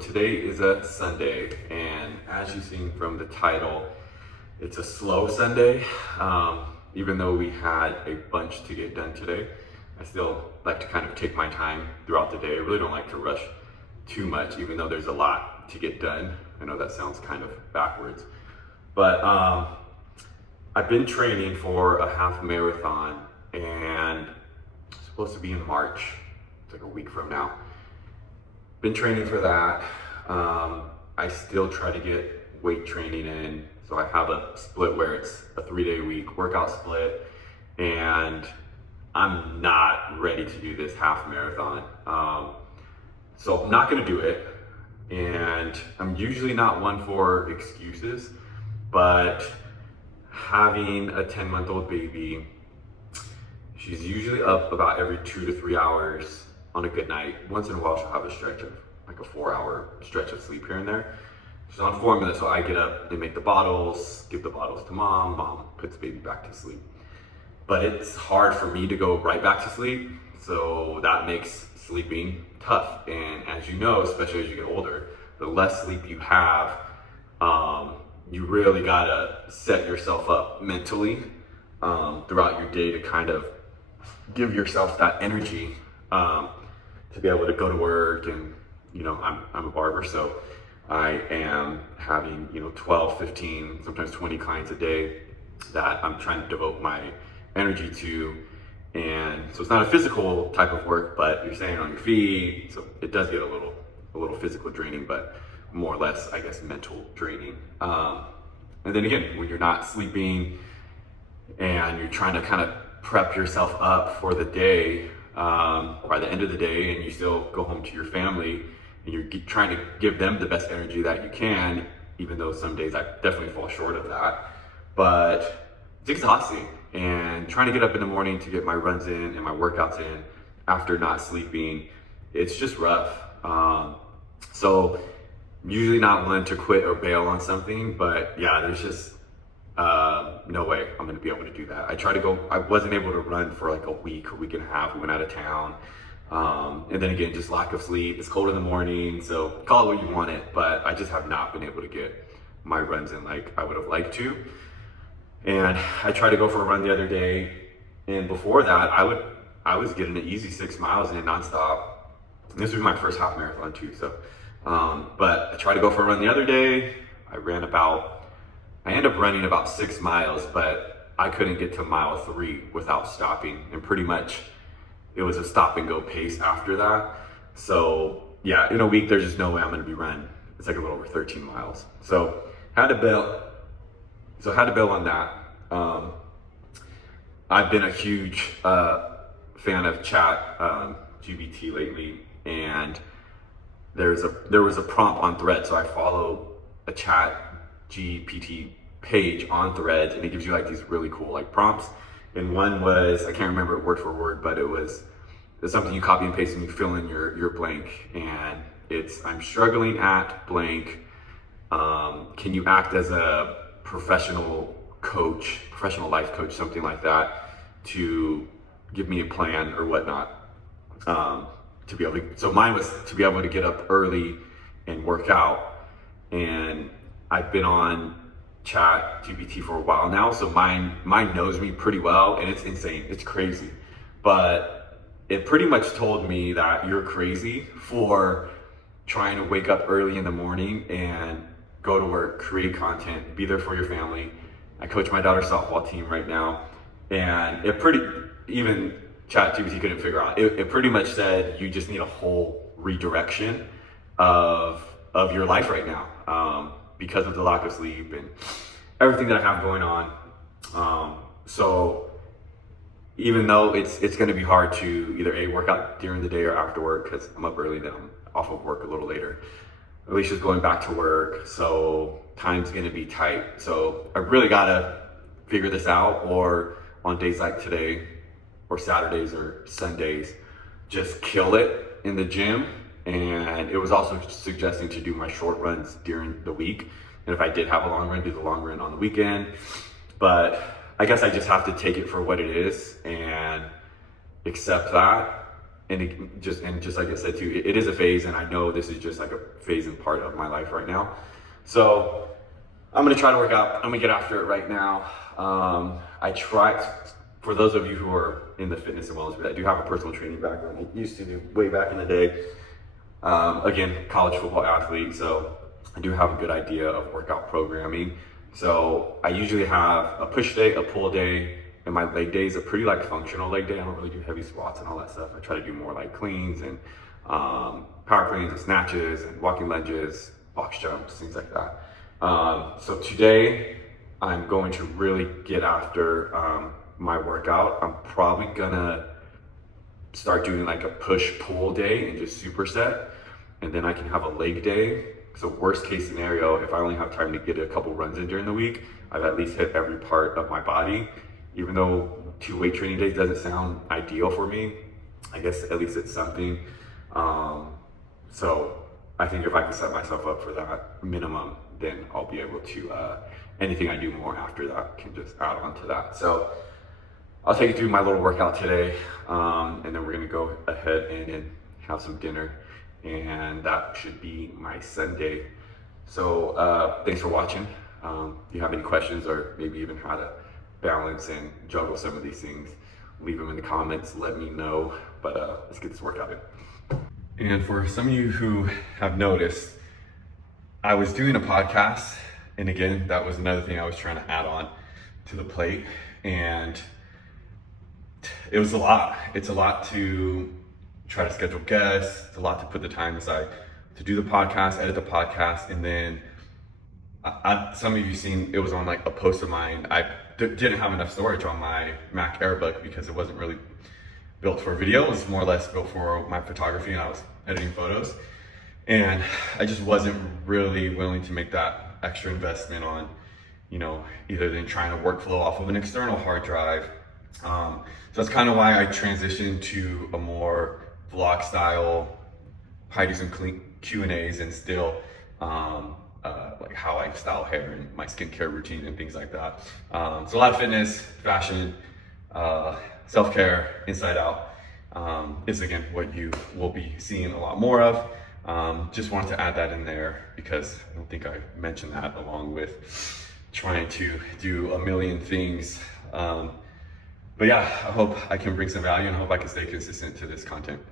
today is a Sunday, and as you've seen from the title, it's a slow Sunday. Even though we had a bunch to get done today, I still like to kind of take my time throughout the day. I really don't like to rush too much, even though there's a lot to get done. I know that sounds kind of backwards, but I've been training for a half marathon, and it's supposed to be in March. It's like a week from now. Been training for that. I still try to get weight training in. So I have a split where it's a 3-day week workout split, and I'm not ready to do this half marathon. So I'm not gonna do it. And I'm usually not one for excuses, but having a 10-month-old baby, she's usually up about every 2 to 3 hours on a good night. Once in a while, she'll have a stretch of like a 4-hour stretch of sleep here and there. She's on formula, so I get up and make the bottles, give the bottles to mom. Mom puts the baby back to sleep. But it's hard for me to go right back to sleep, so that makes sleeping tough. And as you know, especially as you get older, the less sleep you have, you really gotta set yourself up mentally throughout your day to kind of give yourself that energy to be able to go to work. And I'm a barber, so I am having 12, 15, sometimes 20 clients a day that I'm trying to devote my energy to. And so it's not a physical type of work, but you're standing on your feet, so it does get a little physical draining, but more or less, I guess, mental draining. And then again, when you're not sleeping and you're trying to kind of prep yourself up for the day, by the end of the day, and you still go home to your family and you're trying to give them the best energy that you can, even though some days I definitely fall short of that. But it's exhausting, and trying to get up in the morning to get my runs in and my workouts in after not sleeping, it's just rough. So usually not one to quit or bail on something, but yeah, there's just no way I'm gonna be able to do that. I wasn't able to run for like a week and a half. We went out of town. And then again, just lack of sleep. It's cold in the morning, so call it what you want it, but I just have not been able to get my runs in like I would have liked to. And I tried to go for a run the other day, and before that, I was getting an easy 6 miles in nonstop. This was my first half marathon too, so. But I tried to go for a run the other day. I ended up running about 6 miles, but I couldn't get to mile 3 without stopping, and pretty much it was a stop and go pace after that. So yeah, in a week, there's just no way I'm gonna be running. It's like a little over 13 miles. So had to bail on that. I've been a huge fan of ChatGPT lately, and there was a prompt on Threads. So I follow a ChatGPT page on Threads, and it gives you like these really cool like prompts. And one was, I can't remember it word for word, but it's something you copy and paste and you fill in your blank. And it's, I'm struggling at blank. Can you act as a professional life coach, something like that, to give me a plan or whatnot, to be able to, so mine was to be able to get up early and work out. And I've been on ChatGPT for a while now, so mine knows me pretty well, and it's insane, it's crazy. But it pretty much told me that you're crazy for trying to wake up early in the morning and go to work, create content, be there for your family. I coach my daughter's softball team right now, and even ChatGPT couldn't figure out. It pretty much said you just need a whole redirection of your life right now, because of the lack of sleep and everything that I have going on. So even though it's gonna be hard to either work out during the day or after work, because I'm up early, then I'm off of work a little later. Alicia's going back to work, so time's gonna be tight. So I really gotta figure this out, or on days like today, or Saturdays or Sundays, just kill it in the gym. And it was also suggesting to do my short runs during the week. And if I did have a long run, do the long run on the weekend. But I guess I just have to take it for what it is and accept that just like I said too, it is a phase, and I know this is just like a phase and part of my life right now. So I'm gonna try to work out. I'm gonna get after it right now. I try. For those of you who are in the fitness and wellness, I do have a personal training background. I used to do way back in the day. Again, college football athlete, so I do have a good idea of workout programming. So I usually have a push day, a pull day, and my leg day is a pretty like functional leg day. I don't really do heavy squats and all that stuff. I try to do more like cleans and power cleans and snatches and walking lunges, box jumps, things like that. So today I'm going to really get after my workout. I'm probably gonna start doing like a push pull day and just superset, and then I can have a leg day. So worst case scenario, if I only have time to get a couple runs in during the week, I've at least hit every part of my body. Even though 2 weight training days doesn't sound ideal for me, I guess at least it's something. So I think if I can set myself up for that minimum, then I'll be able to, anything I do more after that can just add on to that. So I'll take you through my little workout today, and then we're gonna go ahead and have some dinner, and that should be my Sunday. So thanks for watching. If you have any questions or maybe even how to balance and juggle some of these things, leave them in the comments, let me know. But let's get this workout in. And for some of you who have noticed, I was doing a podcast, and again, that was another thing I was trying to add on to the plate, and it was a lot. It's a lot to try to schedule guests. It's a lot to put the time aside to do the podcast, edit the podcast, and then some of you seen it was on like a post of mine. I didn't have enough storage on my Mac Airbook because it wasn't really built for video. It was more or less built for my photography, and I was editing photos. And I just wasn't really willing to make that extra investment on, either than trying to workflow off of an external hard drive. So that's kind of why I transitioned to a more vlog style, probably do some Q&As and still like how I style hair and my skincare routine and things like that. So a lot of fitness, fashion, self-care, inside out is again what you will be seeing a lot more of. Just wanted to add that in there because I don't think I mentioned that, along with trying to do a million things. But yeah, I hope I can bring some value, and I hope I can stay consistent to this content.